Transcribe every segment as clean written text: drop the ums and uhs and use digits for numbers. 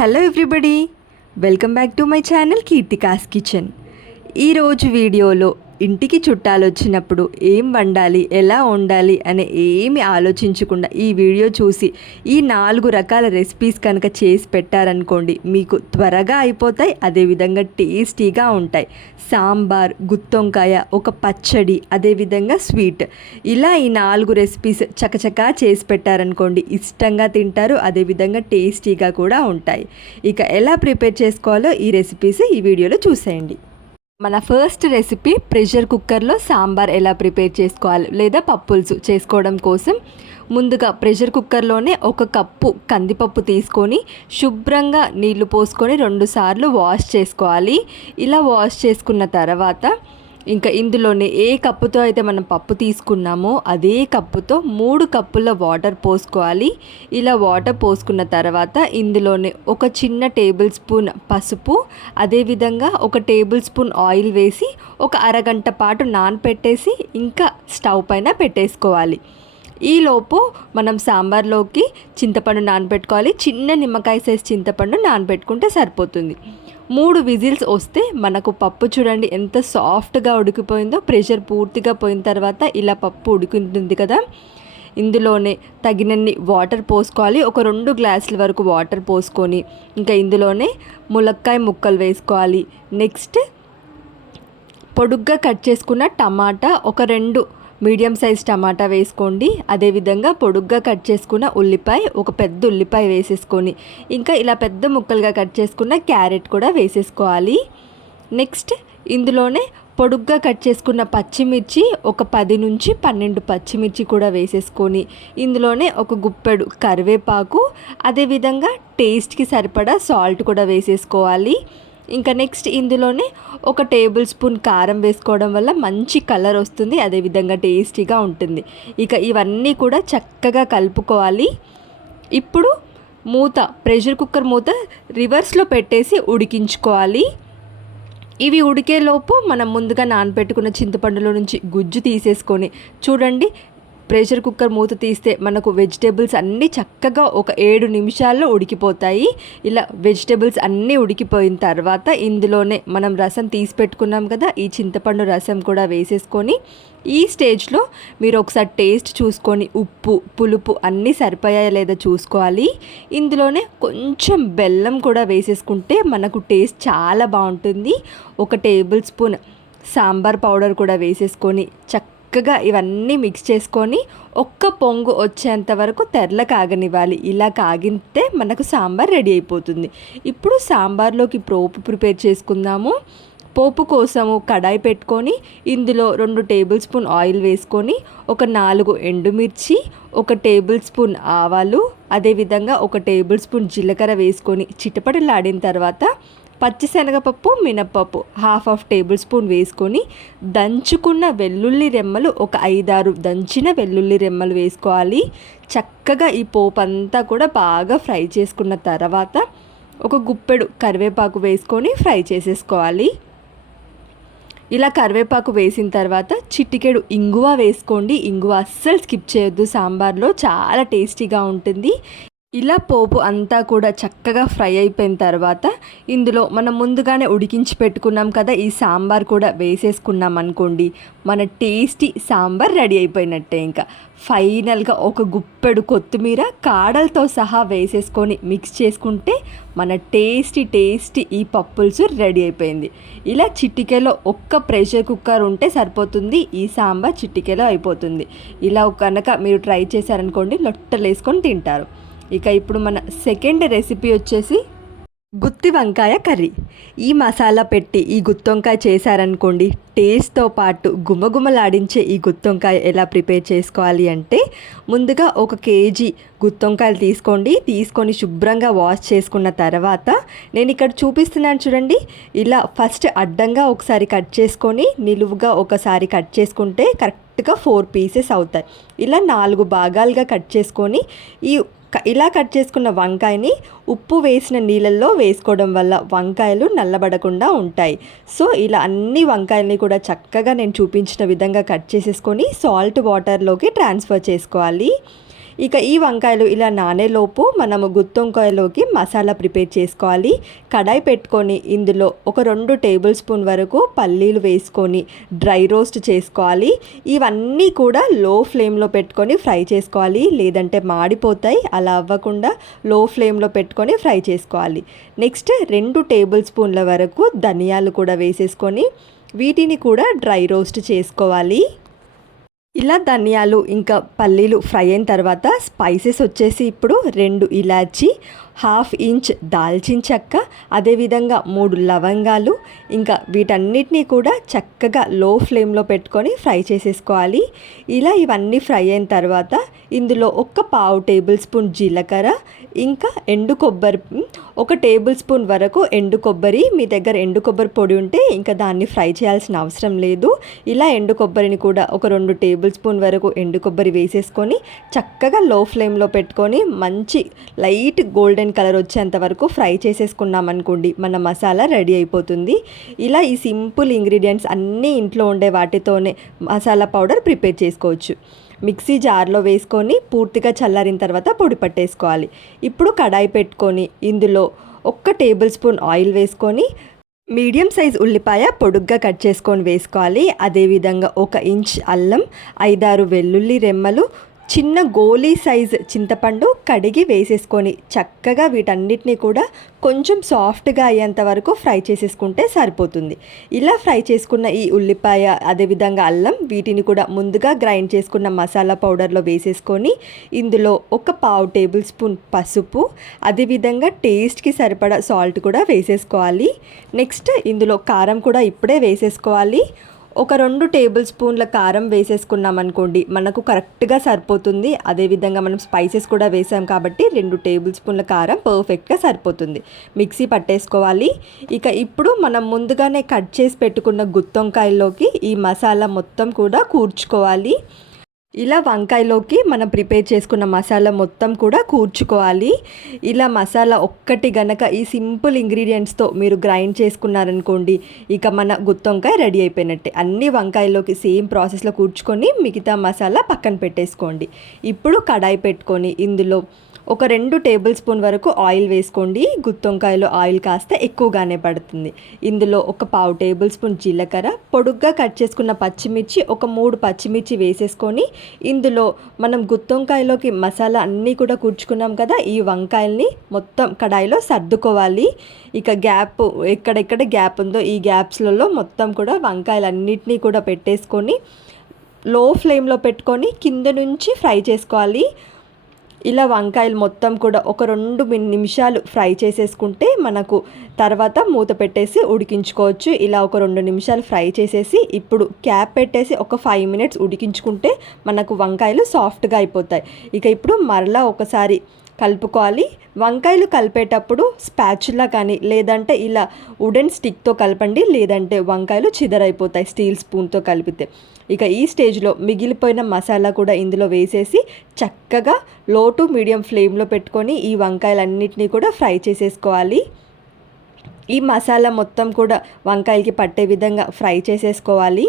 Hello everybody, welcome back to my channel Keerthika's kitchen. ఈరోజు వీడియోలో ఇంటికి చుట్టాలు వచ్చినప్పుడు ఏం వండాలి, ఎలా వండాలి అనే ఏమి ఆలోచించకుండా ఈ వీడియో చూసి ఈ 4 రకాల రెసిపీస్ కనుక చేసి పెట్టారనుకోండి, మీకు త్వరగా అయిపోతాయి, అదేవిధంగా టేస్టీగా ఉంటాయి. సాంబార్, గుత్తొంకాయ, ఒక పచ్చడి, అదేవిధంగా స్వీట్, ఇలా ఈ 4 రెసిపీస్ చకచకా చేసి పెట్టారనుకోండి, ఇష్టంగా తింటారు, అదేవిధంగా టేస్టీగా కూడా ఉంటాయి. ఇక ఎలా ప్రిపేర్ చేసుకోవాలో ఈ రెసిపీస్ ఈ వీడియోలో చూసేయండి. మన ఫస్ట్ రెసిపీ ప్రెషర్ కుక్కర్లో సాంబార్ ఎలా ప్రిపేర్ చేసుకోవాలి లేదా పప్పులుసు చేసుకోవడం కోసం ముందుగా ప్రెషర్ కుక్కర్లోనే 1 కప్పు కందిపప్పు తీసుకొని శుభ్రంగా నీళ్లు పోసుకొని 2 సార్లు వాష్ చేసుకోవాలి. ఇలా వాష్ చేసుకున్న తర్వాత ఇంకా ఇందులోనే ఏ కప్పుతో అయితే మనం పప్పు తీసుకున్నామో అదే కప్పుతో 3 కప్పుల వాటర్ పోసుకోవాలి. ఇలా వాటర్ పోసుకున్న తర్వాత ఇందులోనే ఒక చిన్న టేబుల్ స్పూన్ పసుపు, అదేవిధంగా 1 టేబుల్ స్పూన్ ఆయిల్ వేసి ఒక అరగంట పాటు నానపెట్టేసి ఇంకా స్టవ్ పైన పెట్టేసుకోవాలి. ఈలోపు మనం సాంబార్లోకి చింతపండు నానబెట్టుకోవాలి. చిన్న నిమ్మకాయ సైజ్ చింతపండు నానబెట్టుకుంటే సరిపోతుంది. 3 విజిల్స్ వస్తే మనకు పప్పు చూడండి ఎంత సాఫ్ట్గా ఉడికిపోయిందో. ప్రెషర్ పూర్తిగా పోయిన తర్వాత ఇలా పప్పు ఉడికింటుంది కదా, ఇందులోనే తగినన్ని వాటర్ పోసుకోవాలి. ఒక 2 గ్లాసుల వరకు వాటర్ పోసుకొని ఇంకా ఇందులోనే ములక్కాయ ముక్కలు వేసుకోవాలి. నెక్స్ట్ పొడుగ్గా కట్ చేసుకున్న టమాటా, ఒక 2 మీడియం సైజ్ టమాటా వేసుకోండి. అదేవిధంగా పొడుగ్గా కట్ చేసుకున్న ఉల్లిపాయ, ఒక పెద్ద ఉల్లిపాయ వేసేసుకొని ఇంకా ఇలా పెద్ద ముక్కలుగా కట్ చేసుకున్న క్యారెట్ కూడా వేసేసుకోవాలి. నెక్స్ట్ ఇందులోనే పొడుగ్గా కట్ చేసుకున్న పచ్చిమిర్చి, ఒక 10 నుంచి 12 పచ్చిమిర్చి కూడా వేసేసుకొని ఇందులోనే ఒక గుప్పెడు కరివేపాకు, అదేవిధంగా టేస్ట్కి సరిపడా సాల్ట్ కూడా వేసేసుకోవాలి. ఇంకా నెక్స్ట్ ఇందులోనే 1 టేబుల్ స్పూన్ కారం వేసుకోవడం వల్ల మంచి కలర్ వస్తుంది, అదేవిధంగా టేస్టీగా ఉంటుంది. ఇక ఇవన్నీ కూడా చక్కగా కలుపుకోవాలి. ఇప్పుడు ప్రెషర్ కుక్కర్ మూత రివర్స్లో పెట్టేసి ఉడికించుకోవాలి. ఇవి ఉడికేలోపు మనం ముందుగా నానబెట్టుకున్న చింతపండులో నుంచి గుజ్జు తీసేసుకొని చూడండి, ప్రెషర్ కుక్కర్ మూత తీస్తే మనకు వెజిటేబుల్స్ అన్నీ చక్కగా ఒక 7 నిమిషాల్లో ఉడికిపోతాయి. ఇలా వెజిటేబుల్స్ అన్నీ ఉడికిపోయిన తర్వాత ఇందులోనే మనం రసం తీసి పెట్టుకున్నాం కదా, ఈ చింతపండు రసం కూడా వేసేసుకొని ఈ స్టేజ్లో మీరు ఒకసారి టేస్ట్ చూసుకొని ఉప్పు, పులుపు అన్నీ సరిపోయాయా లేదా చూసుకోవాలి. ఇందులోనే కొంచెం బెల్లం కూడా వేసేసుకుంటే మనకు టేస్ట్ చాలా బాగుంటుంది. 1 టేబుల్ స్పూన్ సాంబార్ పౌడర్ కూడా వేసేసుకొని చక్కగా ఇవన్నీ మిక్స్ చేసుకొని 1 పొంగు వచ్చేంత వరకు తెరల కాగనివ్వాలి. ఇలా కాగితే మనకు సాంబార్ రెడీ అయిపోతుంది. ఇప్పుడు సాంబార్లోకి పోపు ప్రిపేర్ చేసుకుందాము. పోపు కోసము కడాయి పెట్టుకొని ఇందులో 2 టేబుల్ స్పూన్ ఆయిల్ వేసుకొని ఒక 4 ఎండుమిర్చి, 1 టేబుల్ స్పూన్ ఆవాలు, అదేవిధంగా 1 టేబుల్ స్పూన్ జీలకర్ర వేసుకొని చిటపటలాడిన తర్వాత పచ్చిశనగపప్పు, మినప్పప్పు ½ టేబుల్ స్పూన్ వేసుకొని దంచుకున్న వెల్లుల్లి రెమ్మలు ఒక 5-6 దంచిన వెల్లుల్లి రెమ్మలు వేసుకోవాలి. చక్కగా ఈ పోపు అంతా కూడా బాగా ఫ్రై చేసుకున్న తర్వాత ఒక గుప్పెడు కరివేపాకు వేసుకొని ఫ్రై చేసేసుకోవాలి. ఇలా కరివేపాకు వేసిన తర్వాత చిటికెడు ఇంగువ వేసుకోండి. ఇంగువ అస్సలు స్కిప్ చేయొద్దు, సాంబార్లో చాలా టేస్టీగా ఉంటుంది. ఇలా పోపు అంతా కూడా చక్కగా ఫ్రై అయిపోయిన తర్వాత ఇందులో మనం ముందుగానే ఉడికించి పెట్టుకున్నాం కదా ఈ సాంబార్ కూడా వేసేసుకున్నాం అనుకోండి, మన టేస్టీ సాంబార్ రెడీ అయిపోయినట్టే. ఇంకా ఫైనల్గా ఒక గుప్పెడు కొత్తిమీర కాడలతో సహా వేసేసుకొని మిక్స్ చేసుకుంటే మన టేస్టీ ఈ పప్పులుసు రెడీ అయిపోయింది. ఇలా చిటికెలో 1 ప్రెషర్ కుక్కర్ ఉంటే సరిపోతుంది, ఈ సాంబార్ చిటికెలో అయిపోతుంది. ఇలా కనుక మీరు ట్రై చేశారనుకోండి లొట్టలు వేసుకొని తింటారు. ఇక ఇప్పుడు మన సెకండ్ రెసిపీ వచ్చేసి గుత్తి వంకాయ కర్రీ. ఈ మసాలా పెట్టి ఈ గుత్తొంకాయ చేశారనుకోండి, టేస్ట్తో పాటు గుమగుమలాడించే ఈ గుత్తొంకాయ ఎలా ప్రిపేర్ చేసుకోవాలి అంటే ముందుగా 1 కేజీ గుత్తొంకాయలు తీసుకొని శుభ్రంగా వాష్ చేసుకున్న తర్వాత నేను ఇక్కడ చూపిస్తున్నాను చూడండి, ఇలా ఫస్ట్ అడ్డంగా ఒకసారి కట్ చేసుకొని నిలువుగా ఒకసారి కట్ చేసుకుంటే కరెక్ట్గా 4 పీసెస్ అవుతాయి. ఇలా 4 భాగాలుగా కట్ చేసుకొని ఇలా కట్ చేసుకున్న వంకాయని ఉప్పు వేసిన నీళ్ళల్లో వేసుకోవడం వల్ల వంకాయలు నల్లబడకుండా ఉంటాయి. సో ఇలా అన్ని వంకాయల్ని కూడా చక్కగా నేను చూపించిన విధంగా కట్ చేసేసుకొని సాల్ట్ వాటర్లోకి ట్రాన్స్ఫర్ చేసుకోవాలి. ఇక ఈ వంకాయలు ఇలా నానేలోపు మనము గుత్తొంకాయలోకి మసాలా ప్రిపేర్ చేసుకోవాలి. కడాయి పెట్టుకొని ఇందులో ఒక 2 టేబుల్ స్పూన్ వరకు పల్లీలు వేసుకొని డ్రై రోస్ట్ చేసుకోవాలి. ఇవన్నీ కూడా లో ఫ్లేమ్లో పెట్టుకొని ఫ్రై చేసుకోవాలి, లేదంటే మాడిపోతాయి. అలా అవ్వకుండా లో ఫ్లేమ్లో పెట్టుకొని ఫ్రై చేసుకోవాలి. నెక్స్ట్ 2 టేబుల్ స్పూన్ల వరకు ధనియాలు కూడా వేసేసుకొని వీటిని కూడా డ్రై రోస్ట్ చేసుకోవాలి. ఇలా ధనియాలు ఇంకా పల్లీలు ఫ్రై అయిన తర్వాత స్పైసెస్ వచ్చేసి ఇప్పుడు 2 ఇలాచి, 1/2 ఇంచ్ దాల్చిన చెక్క, అదేవిధంగా 3 లవంగాలు, ఇంకా వీటన్నిటినీ కూడా చక్కగా లో ఫ్లేమ్లో పెట్టుకొని ఫ్రై చేసేసుకోవాలి. ఇలా ఇవన్నీ ఫ్రై అయిన తర్వాత ఇందులో 1/4 టేబుల్ స్పూన్ జీలకర్ర, ఇంకా ఎండు కొబ్బరి 1 టేబుల్ స్పూన్ వరకు ఎండు కొబ్బరి. మీ దగ్గర ఎండు కొబ్బరి పొడి ఉంటే ఇంకా దాన్ని ఫ్రై చేయాల్సిన అవసరం లేదు. ఇలా ఎండు కొబ్బరిని కూడా ఒక 2 టేబుల్ స్పూన్ వరకు ఎండు కొబ్బరి వేసేసుకొని చక్కగా లో ఫ్లేమ్లో పెట్టుకొని మంచి లైట్ గోల్డెన్ కలర్ వచ్చేంత వరకు ఫ్రై చేసేసుకున్నాం అనుకోండి, మన మసాలా రెడీ అయిపోతుంది. ఇలా ఈ సింపుల్ ఇంగ్రీడియంట్స్ అన్నీ ఇంట్లో ఉండే వాటితోనే మసాలా పౌడర్ ప్రిపేర్ చేసుకోవచ్చు. మిక్సీ జార్లో వేసుకొని పూర్తిగా చల్లారిన తర్వాత పొడి పట్టేసుకోవాలి. ఇప్పుడు కడాయి పెట్టుకొని ఇందులో 1 టేబుల్ స్పూన్ ఆయిల్ వేసుకొని మీడియం సైజ్ ఉల్లిపాయ పొడుగ్గా కట్ చేసుకొని వేసుకోవాలి. అదేవిధంగా 1 ఇంచ్ అల్లం, 5-6 వెల్లుల్లి రెమ్మలు, చిన్న గోలీ సైజ్ చింతపండు కడిగి వేసేసుకొని చక్కగా వీటన్నిటిని కూడా కొంచెం సాఫ్ట్గా అయ్యేంత వరకు ఫ్రై చేసేసుకుంటే సరిపోతుంది. ఇలా ఫ్రై చేసుకున్న ఈ ఉల్లిపాయ అదేవిధంగా అల్లం వీటిని కూడా ముందుగా గ్రైండ్ చేసుకున్న మసాలా పౌడర్లో వేసేసుకొని ఇందులో 1/4 టేబుల్ స్పూన్ పసుపు, అదేవిధంగా టేస్ట్కి సరిపడా సాల్ట్ కూడా వేసేసుకోవాలి. నెక్స్ట్ ఇందులో కారం కూడా ఇప్పుడే వేసేసుకోవాలి. ఒక 2 టేబుల్ స్పూన్ల కారం వేసేసుకున్నాం అనుకోండి, మనకు కరెక్ట్గా సరిపోతుంది. అదేవిధంగా మనం స్పైసెస్ కూడా వేసాం కాబట్టి 2 టేబుల్ స్పూన్ల కారం పర్ఫెక్ట్గా సరిపోతుంది. మిక్సీ పట్టేసుకోవాలి. ఇక ఇప్పుడు మనం ముందుగానే కట్ చేసి పెట్టుకున్న గుత్తొంకాయల్లోకి ఈ మసాలా మొత్తం కూడా కూర్చుకోవాలి. ఇలా వంకాయలోకి మనం ప్రిపేర్ చేసుకున్న మసాలా మొత్తం కూడా కూర్చుకోవాలి. ఇలా మసాలా ఒక్కటి గనక ఈ సింపుల్ ఇంగ్రీడియంట్స్తో మీరు గ్రైండ్ చేసుకున్నారనుకోండి, ఇక మన గుత్తొంకాయ రెడీ అయిపోయినట్టే. అన్ని వంకాయలోకి సేమ్ ప్రాసెస్లో కూర్చుకొని మిగతా మసాలా పక్కన పెట్టేసుకోండి. ఇప్పుడు కడాయి పెట్టుకొని ఇందులో ఒక 2 టేబుల్ స్పూన్ వరకు ఆయిల్ వేసుకోండి. గుత్తొంకాయలో ఆయిల్ కాస్త ఎక్కువగానే పడుతుంది. ఇందులో 1/4 టేబుల్ స్పూన్ జీలకర్ర, పొడుగ్గా కట్ చేసుకున్న పచ్చిమిర్చి, ఒక 3 పచ్చిమిర్చి వేసేసుకొని ఇందులో మనం గుత్తొంకాయలోకి మసాలా అన్నీ కూడా కూర్చుకున్నాం కదా, ఈ వంకాయల్ని మొత్తం కడాయిలో సర్దుకోవాలి. ఇక గ్యాప్ ఎక్కడెక్కడ గ్యాప్ ఉందో ఈ గ్యాప్స్లలో మొత్తం కూడా వంకాయలన్నిటినీ కూడా పెట్టేసుకొని లో ఫ్లేమ్లో పెట్టుకొని కింద నుంచి ఫ్రై చేసుకోవాలి. ఇలా వంకాయలు మొత్తం కూడా ఒక 2 నిమిషాలు ఫ్రై చేసేసుకుంటే మనకు తర్వాత మూత పెట్టేసి ఉడికించుకోవచ్చు. ఇలా ఒక 2 నిమిషాలు ఫ్రై చేసేసి ఇప్పుడు క్యాప్ పెట్టేసి ఒక 5 మినిట్స్ ఉడికించుకుంటే మనకు వంకాయలు సాఫ్ట్గా అయిపోతాయి. ఇక ఇప్పుడు మరలా ఒకసారి కలుపుకోవాలి. వంకాయలు కలిపేటప్పుడు స్పాచులా కానీ లేదంటే ఇలా వుడెన్ స్టిక్తో కలపండి, లేదంటే వంకాయలు చిదరైపోతాయి స్టీల్ స్పూన్తో కలిపితే. ఇక ఈ స్టేజ్లో మిగిలిపోయిన మసాలా కూడా ఇందులో వేసేసి చక్కగా లో టు మీడియం ఫ్లేమ్లో పెట్టుకొని ఈ వంకాయలన్నిటినీ కూడా ఫ్రై చేసేసుకోవాలి. ఈ మసాలా మొత్తం కూడా వంకాయలకి పట్టే విధంగా ఫ్రై చేసేసుకోవాలి.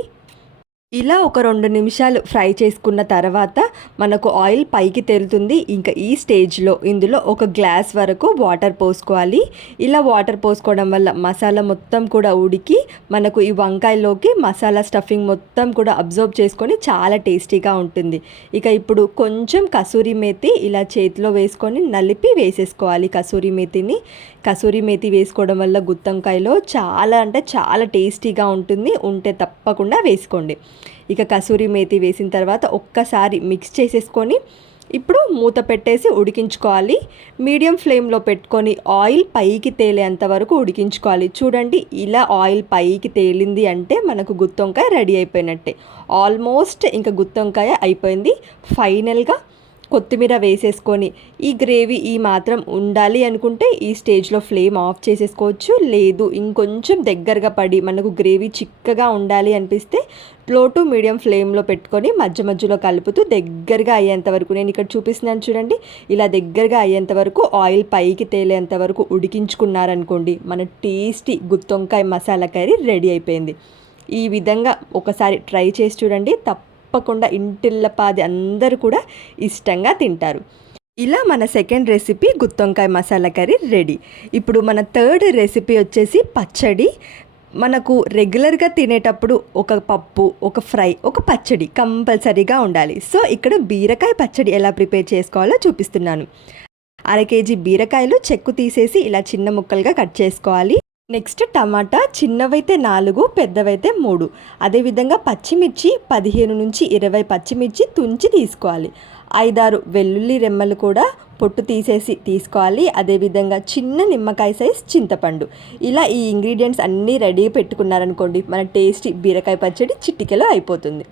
ఇలా ఒక 2 నిమిషాలు ఫ్రై చేసుకున్న తర్వాత మనకు ఆయిల్ పైకి తేలుతుంది. ఇంకా ఈ స్టేజ్లో ఇందులో 1 గ్లాస్ వరకు వాటర్ పోసుకోవాలి. ఇలా వాటర్ పోసుకోవడం వల్ల మసాలా మొత్తం కూడా ఉడికి మనకు ఈ వంకాయలోకి మసాలా స్టఫింగ్ మొత్తం కూడా అబ్జర్వ్ చేసుకొని చాలా టేస్టీగా ఉంటుంది. ఇక ఇప్పుడు కొంచెం కసూరి మేతి ఇలా చేతిలో వేసుకొని నలిపి వేసేసుకోవాలి. కసూరి మేతి వేసుకోవడం వల్ల గుత్తొంకాయలో చాలా అంటే చాలా టేస్టీగా ఉంటుంది. ఉంటే తప్పకుండా వేసుకోండి. ఇక కసూరి మేతి వేసిన తర్వాత ఒక్కసారి మిక్స్ చేసేసుకొని ఇప్పుడు మూత పెట్టేసి ఉడికించుకోవాలి. మీడియం ఫ్లేమ్లో పెట్టుకొని ఆయిల్ పైకి తేలేంత వరకు ఉడికించుకోవాలి. చూడండి, ఇలా ఆయిల్ పైకి తేలింది అంటే మనకు గుత్తొంకాయ రెడీ అయిపోయినట్టే. ఆల్మోస్ట్ ఇంకా గుత్తొంకాయ అయిపోయింది. ఫైనల్గా కొత్తిమీర వేసేసుకొని ఈ గ్రేవీ ఈ మాత్రం ఉండాలి అనుకుంటే ఈ స్టేజ్లో ఫ్లేమ్ ఆఫ్ చేసేసుకోవచ్చు. లేదు ఇంకొంచెం దగ్గరగా పడి మనకు గ్రేవీ చిక్కగా ఉండాలి అనిపిస్తే లో టు మీడియం ఫ్లేమ్లో పెట్టుకొని మధ్య మధ్యలో కలుపుతూ దగ్గరగా అయ్యేంత వరకు, నేను ఇక్కడ చూపిస్తున్నాను చూడండి, ఇలా దగ్గరగా అయ్యేంత వరకు ఆయిల్ పైకి తేలేంత వరకు ఉడికించుకున్నారనుకోండి, మన టేస్టీ గుత్తొంకాయ మసాలా కర్రీ రెడీ అయిపోయింది. ఈ విధంగా ఒకసారి ట్రై చేసి చూడండి, తప్పకుండా ఇంటిల్లపాది అందరూ కూడా ఇష్టంగా తింటారు. ఇలా మన సెకండ్ రెసిపీ గుత్తొంకాయ మసాలా కర్రీ రెడీ. ఇప్పుడు మన థర్డ్ రెసిపీ వచ్చేసి పచ్చడి. మనకు రెగ్యులర్గా తినేటప్పుడు ఒక పప్పు, ఒక ఫ్రై, ఒక పచ్చడి కంపల్సరీగా ఉండాలి. సో ఇక్కడ బీరకాయ పచ్చడి ఎలా ప్రిపేర్ చేసుకోవాలో చూపిస్తున్నాను. 1/2 కేజీ బీరకాయలు చెక్కు తీసేసి ఇలా చిన్న ముక్కలుగా కట్ చేసుకోవాలి. నెక్స్ట్ టమాటా, చిన్నవైతే 4, పెద్దవైతే 3. అదేవిధంగా పచ్చిమిర్చి 15 నుంచి 20 పచ్చిమిర్చి తుంచి తీసుకోవాలి. 5-6 వెల్లుల్లి రెమ్మలు కూడా పొట్టు తీసేసి తీసుకోవాలి. అదేవిధంగా చిన్న నిమ్మకాయ సైజ్ చింతపండు. ఇలా ఈ ఇంగ్రీడియంట్స్ అన్నీ రెడీ పెట్టుకున్నారనుకోండి, మన టేస్టీ బీరకాయ పచ్చడి చిటికెలో అయిపోతుంది.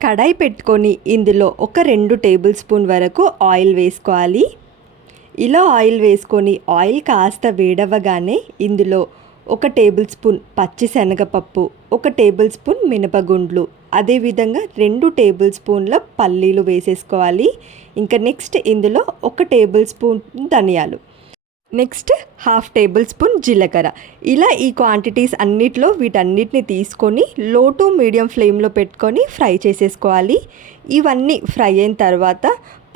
కడాయి పెట్టుకొని ఇందులో ఒక 2 టేబుల్ స్పూన్ వరకు ఆయిల్ వేసుకోవాలి. ఇలా ఆయిల్ వేసుకొని ఆయిల్ కాస్త వేడవగానే ఇందులో 1 టేబుల్ స్పూన్ పచ్చి శనగపప్పు, 1 టేబుల్ స్పూన్ మినపగుండ్లు, అదేవిధంగా 2 టేబుల్ స్పూన్ల పల్లీలు వేసేసుకోవాలి. ఇంకా నెక్స్ట్ ఇందులో 1 టేబుల్ స్పూన్ ధనియాలు, నెక్స్ట్ 1/2 టేబుల్ స్పూన్ జీలకర్ర. ఇలా ఈ క్వాంటిటీస్ అన్నిట్లో వీటన్నిటిని తీసుకొని లో టు మీడియం ఫ్లేమ్లో పెట్టుకొని ఫ్రై చేసేసుకోవాలి. ఇవన్నీ ఫ్రై అయిన తర్వాత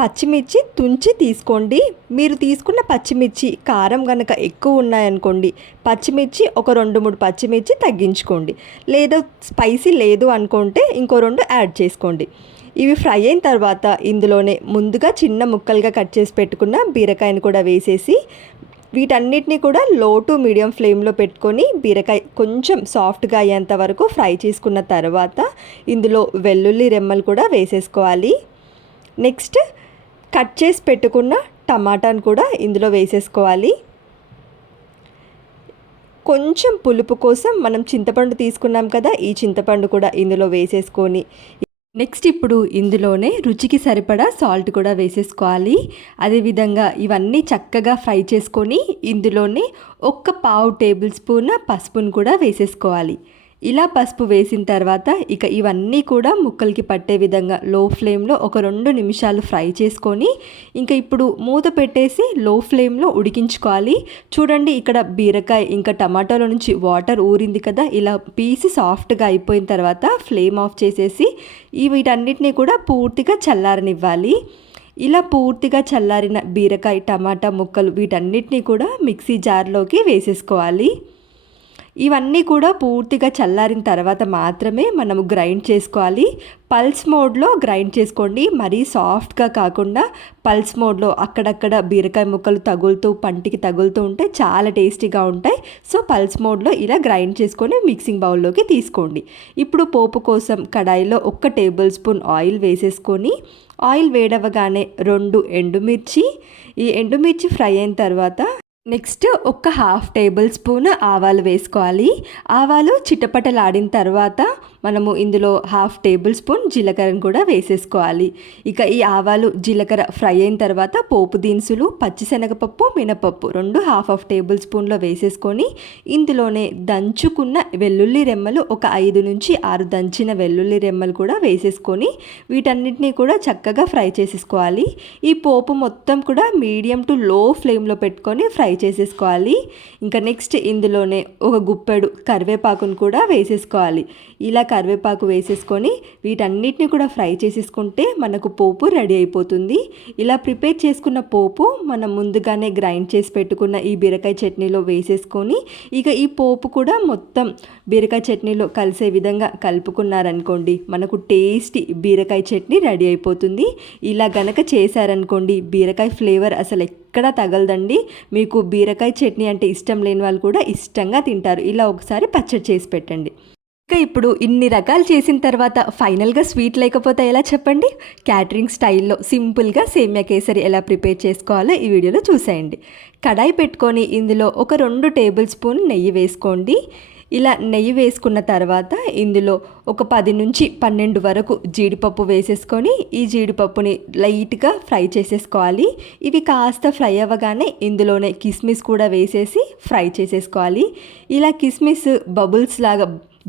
పచ్చిమిర్చి తుంచి తీసుకోండి. మీరు తీసుకున్న పచ్చిమిర్చి కారం కనుక ఎక్కువ ఉన్నాయనుకోండి, పచ్చిమిర్చి ఒక 2-3 పచ్చిమిర్చి తగ్గించుకోండి. లేదా స్పైసీ లేదు అనుకుంటే ఇంకో 2 యాడ్ చేసుకోండి. ఇవి ఫ్రై అయిన తర్వాత ఇందులోనే ముందుగా చిన్న ముక్కలుగా కట్ చేసి పెట్టుకున్న బీరకాయను కూడా వేసేసి వీటన్నిటిని కూడా లో టు మీడియం ఫ్లేమ్లో పెట్టుకొని బీరకాయ కొంచెం సాఫ్ట్గా అయ్యేంత వరకు ఫ్రై చేసుకున్న తర్వాత ఇందులో వెల్లుల్లి రెమ్మలు కూడా వేసేసుకోవాలి. నెక్స్ట్ కట్ చేసి పెట్టుకున్న టమాటాను కూడా ఇందులో వేసేసుకోవాలి. కొంచెం పులుపు కోసం మనం చింతపండు తీసుకున్నాం కదా, ఈ చింతపండు కూడా ఇందులో వేసేసుకొని నెక్స్ట్ ఇప్పుడు ఇందులోనే రుచికి సరిపడా సాల్ట్ కూడా వేసేసుకోవాలి. అదేవిధంగా ఇవన్నీ చక్కగా ఫ్రై చేసుకొని ఇందులోనే 1/4 టేబుల్ స్పూన్ పసుపును కూడా వేసేసుకోవాలి. ఇలా పసుపు వేసిన తర్వాత ఇక ఇవన్నీ కూడా ముక్కలకి పట్టే విధంగా లో ఫ్లేమ్లో ఒక 2 నిమిషాలు ఫ్రై చేసుకొని ఇంకా ఇప్పుడు మూత పెట్టేసి లో ఫ్లేమ్లో ఉడికించుకోవాలి. చూడండి ఇక్కడ బీరకాయ ఇంకా టమాటాలో నుంచి వాటర్ ఊరింది కదా, ఇలా పీస్ సాఫ్ట్గా అయిపోయిన తర్వాత ఫ్లేమ్ ఆఫ్ చేసేసి వీటన్నిటిని కూడా పూర్తిగా చల్లారనివ్వాలి. ఇలా పూర్తిగా చల్లారిన బీరకాయ టమాటా ముక్కలు వీటన్నిటిని కూడా మిక్సీ జార్లోకి వేసేసుకోవాలి. ఇవన్నీ కూడా పూర్తిగా చల్లారిన తర్వాత మాత్రమే మనము గ్రైండ్ చేసుకోవాలి. పల్స్ మోడ్లో గ్రైండ్ చేసుకోండి, మరీ సాఫ్ట్గా కాకుండా పల్స్ మోడ్లో అక్కడక్కడ బీరకాయ ముక్కలు తగులుతూ పంటికి తగులుతూ ఉంటే చాలా టేస్టీగా ఉంటాయి. సో పల్స్ మోడ్లో ఇలా గ్రైండ్ చేసుకొని మిక్సింగ్ బౌల్లోకి తీసుకోండి. ఇప్పుడు పోపు కోసం కడాయిలో 1 టేబుల్ స్పూన్ ఆయిల్ వేసేసుకొని ఆయిల్ వేడవగానే 2 ఎండుమిర్చి, ఈ ఎండుమిర్చి ఫ్రై అయిన తర్వాత నెక్స్ట్ 1/2 టేబుల్ స్పూన్ ఆవాలు వేసుకోవాలి. ఆవాలు చిటపటలాడిన తర్వాత మనము ఇందులో 1/2 టేబుల్ స్పూన్ జీలకర్రను కూడా వేసేసుకోవాలి. ఇక ఈ ఆవాలు జీలకర్ర ఫ్రై అయిన తర్వాత పోపు దినుసులు పచ్చిశనగపప్పు, మినపప్పు 2 1/2 టేబుల్ స్పూన్లో వేసేసుకొని ఇందులోనే దంచుకున్న వెల్లుల్లి రెమ్మలు ఒక 5 నుంచి 6 దంచిన వెల్లుల్లి రెమ్మలు కూడా వేసేసుకొని వీటన్నిటిని కూడా చక్కగా ఫ్రై చేసేసుకోవాలి. ఈ పోపు మొత్తం కూడా మీడియం టు లో ఫ్లేమ్లో పెట్టుకొని ఫ్రై చేసేసుకోవాలి. ఇంకా నెక్స్ట్ ఇందులోనే ఒక గుప్పెడు కరివేపాకును కూడా వేసేసుకోవాలి. ఇలా కరివేపాకు వేసేసుకొని వీటన్నిటిని కూడా ఫ్రై చేసేసుకుంటే మనకు పోపు రెడీ అయిపోతుంది. ఇలా ప్రిపేర్ చేసుకున్న పోపు మనం ముందుగానే గ్రైండ్ చేసి పెట్టుకున్న ఈ బీరకాయ చట్నీలో వేసేసుకొని ఇక ఈ పోపు కూడా మొత్తం బీరకాయ చట్నీలో కలిసే విధంగా కలుపుకున్నారనుకోండి, మనకు టేస్టీ బీరకాయ చట్నీ రెడీ అయిపోతుంది. ఇలా గనక చేశారనుకోండి బీరకాయ ఫ్లేవర్ అసలు ఎక్కడా తగలదండి. మీకు బీరకాయ చట్నీ అంటే ఇష్టం లేని వాళ్ళు కూడా ఇష్టంగా తింటారు. ఇలా ఒకసారి పచ్చడి చేసి పెట్టండి. ఇంకా ఇప్పుడు ఇన్ని రకాలు చేసిన తర్వాత ఫైనల్గా స్వీట్ లేకపోతే ఎలా చెప్పండి? క్యాటరింగ్ స్టైల్లో సింపుల్గా సేమియా కేసరి ఎలా ప్రిపేర్ చేసుకోవాలో ఈ వీడియోలో చూసేయండి. కడాయి పెట్టుకొని ఇందులో ఒక 2 టేబుల్ స్పూన్ నెయ్యి వేసుకోండి. ఇలా నెయ్యి వేసుకున్న తర్వాత ఇందులో ఒక 10 నుంచి 12 వరకు జీడిపప్పు వేసేసుకొని ఈ జీడిపప్పుని లైట్గా ఫ్రై చేసేసుకోవాలి. ఇవి కాస్త ఫ్రై అవ్వగానే ఇందులోనే కిస్మిస్ కూడా వేసేసి ఫ్రై చేసేసుకోవాలి. ఇలా కిస్మిస్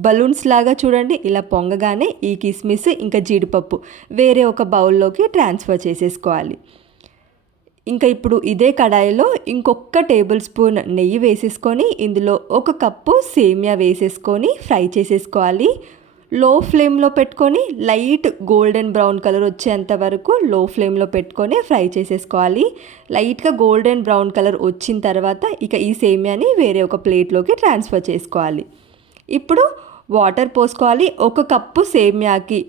బలూన్స్ లాగా చూడండి, ఇలా పొంగగానే ఈ కిస్మిస్ ఇంకా జీడిపప్పు వేరే ఒక బౌల్లోకి ట్రాన్స్ఫర్ చేసేసుకోవాలి. ఇంకా ఇప్పుడు ఇదే కడాయిలో ఇంకొక టేబుల్ స్పూన్ నెయ్యి వేసేసుకొని ఇందులో 1 కప్పు సేమియా వేసేసుకొని ఫ్రై చేసేసుకోవాలి. లో ఫ్లేమ్లో పెట్టుకొని లైట్ గోల్డెన్ బ్రౌన్ కలర్ వచ్చేంత వరకు లో ఫ్లేమ్లో పెట్టుకొని ఫ్రై చేసేసుకోవాలి. లైట్గా గోల్డెన్ బ్రౌన్ కలర్ వచ్చిన తర్వాత ఇక ఈ సేమియాని వేరే ఒక ప్లేట్లోకి ట్రాన్స్ఫర్ చేసుకోవాలి. ఇప్పుడు వాటర్ పోసుకోవాలి. 1 కప్పు సేమియాకి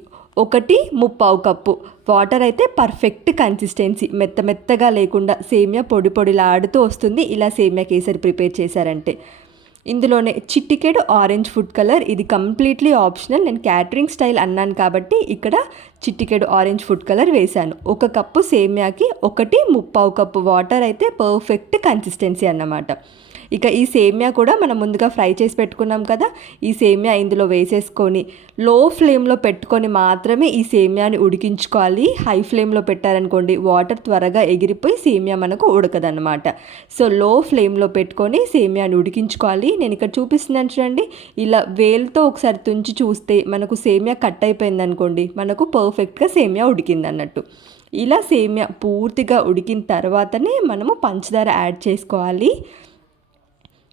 1.25 కప్పు వాటర్ అయితే పర్ఫెక్ట్ కన్సిస్టెన్సీ, మెత్తగా లేకుండా సేమియా పొడి పొడిలాడుతూ వస్తుంది ఇలా సేమియా కేసరి ప్రిపేర్ చేశారంటే. ఇందులోనే చిటికెడు ఆరెంజ్ ఫుడ్ కలర్, ఇది కంప్లీట్లీ ఆప్షనల్. నేను క్యాటరింగ్ స్టైల్ అన్నాను కాబట్టి ఇక్కడ చిటికెడు ఆరెంజ్ ఫుడ్ కలర్ వేశాను. 1 కప్పు సేమియాకి 1.25 కప్పు వాటర్ అయితే పర్ఫెక్ట్ కన్సిస్టెన్సీ అన్నమాట. ఇక ఈ సేమియా కూడా మనం ముందుగా ఫ్రై చేసి పెట్టుకున్నాం కదా, ఈ సేమియా ఇందులో వేసేసుకొని లో ఫ్లేమ్లో పెట్టుకొని మాత్రమే ఈ సేమియాని ఉడికించుకోవాలి. హై ఫ్లేమ్లో పెట్టారనుకోండి వాటర్ త్వరగా ఎగిరిపోయి సేమియా మనకు ఉడకదన్నమాట. సో లో ఫ్లేమ్లో పెట్టుకొని సేమియాని ఉడికించుకోవాలి. నేను ఇక్కడ చూపిస్తున్నాను చూడండి, ఇలా వేలుతో ఒకసారి తుంచి చూస్తే మనకు సేమియా కట్ అయిపోయింది అనుకోండి, మనకు పర్ఫెక్ట్గా సేమియా ఉడికింది అన్నట్టు. ఇలా సేమియా పూర్తిగా ఉడికిన తర్వాతనే మనము పంచదార యాడ్ చేసుకోవాలి.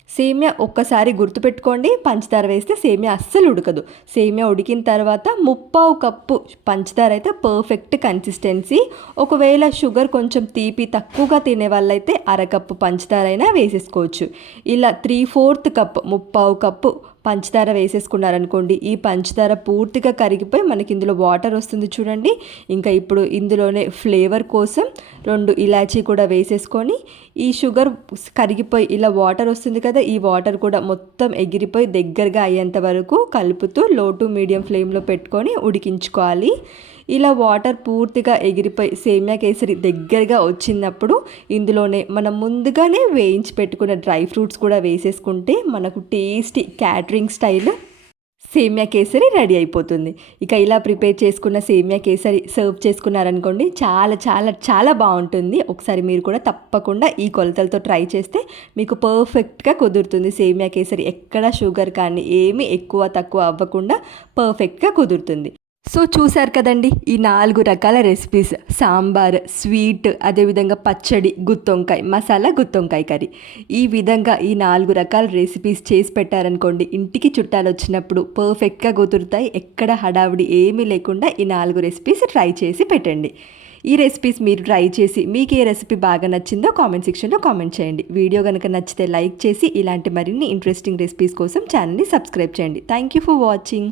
సేమియా ఒక్కసారి గుర్తుపెట్టుకోండి, పంచదార వేస్తే సేమియా అస్సలు ఉడకదు. సేమియా ఉడికిన తర్వాత 3/4 కప్పు పంచదార అయితే పర్ఫెక్ట్ కన్సిస్టెన్సీ. ఒకవేళ షుగర్ కొంచెం తీపి తక్కువగా తినే వాళ్ళైతే 1/2 కప్పు పంచదార అయినా వేసేసుకోవచ్చు. ఇలా 3/4 కప్పు 3/4 కప్పు పంచదార వేసేసుకున్నారనుకోండి, ఈ పంచదార పూర్తిగా కరిగిపోయి మనకి ఇందులో వాటర్ వస్తుంది చూడండి. ఇంకా ఇప్పుడు ఇందులోనే ఫ్లేవర్ కోసం 2 ఇలాచీ కూడా వేసేసుకొని ఈ షుగర్ కరిగిపోయి ఇలా వాటర్ వస్తుంది కదా, ఈ వాటర్ కూడా మొత్తం ఎగిరిపోయి దగ్గరగా అయ్యేంత వరకు కలుపుతూ లో టు మీడియం ఫ్లేమ్లో పెట్టుకొని ఉడికించుకోవాలి. ఇలా వాటర్ పూర్తిగా ఎగిరిపోయి సేమియా కేసరి దగ్గరగా వచ్చినప్పుడు ఇందులోనే మనం ముందుగానే వేయించి పెట్టుకున్న డ్రై ఫ్రూట్స్ కూడా వేసేసుకుంటే మనకు టేస్టీ క్యాటరింగ్ స్టైల్ సేమియా కేసరి రెడీ అయిపోతుంది. ఇక ఇలా ప్రిపేర్ చేసుకున్న సేమియా కేసరి సర్వ్ చేసుకున్నారనుకోండి, చాలా చాలా చాలా బాగుంటుంది. ఒకసారి మీరు కూడా తప్పకుండా ఈ కొలతలతో ట్రై చేస్తే మీకు పర్ఫెక్ట్గా కుదురుతుంది. సేమియా కేసరి ఎక్కడ షుగర్ కానీ ఏమీ ఎక్కువ తక్కువ అవ్వకుండా పర్ఫెక్ట్గా కుదురుతుంది. సో చూశారు కదండి, ఈ 4 రకాల రెసిపీస్: సాంబార్, స్వీట్, అదేవిధంగా పచ్చడి, గుత్తొంకాయ, మసాలా గుత్తొంకాయ కర్రీ. ఈ విధంగా ఈ 4 రకాల రెసిపీస్ చేసి పెట్టారనుకోండి, ఇంటికి చుట్టాలు వచ్చినప్పుడు పర్ఫెక్ట్గా కుదురుతాయి. ఎక్కడ హడావిడి ఏమీ లేకుండా ఈ 4 రెసిపీస్ ట్రై చేసి పెట్టండి. ఈ రెసిపీస్ మీరు ట్రై చేసి మీకు ఏ రెసిపీ బాగా నచ్చిందో కామెంట్ సెక్షన్లో కామెంట్ చేయండి. వీడియో కనుక నచ్చితే లైక్ చేసి ఇలాంటి మరిన్ని ఇంట్రెస్టింగ్ రెసిపీస్ కోసం ఛానల్ని సబ్స్క్రైబ్ చేయండి. Thank you for watching.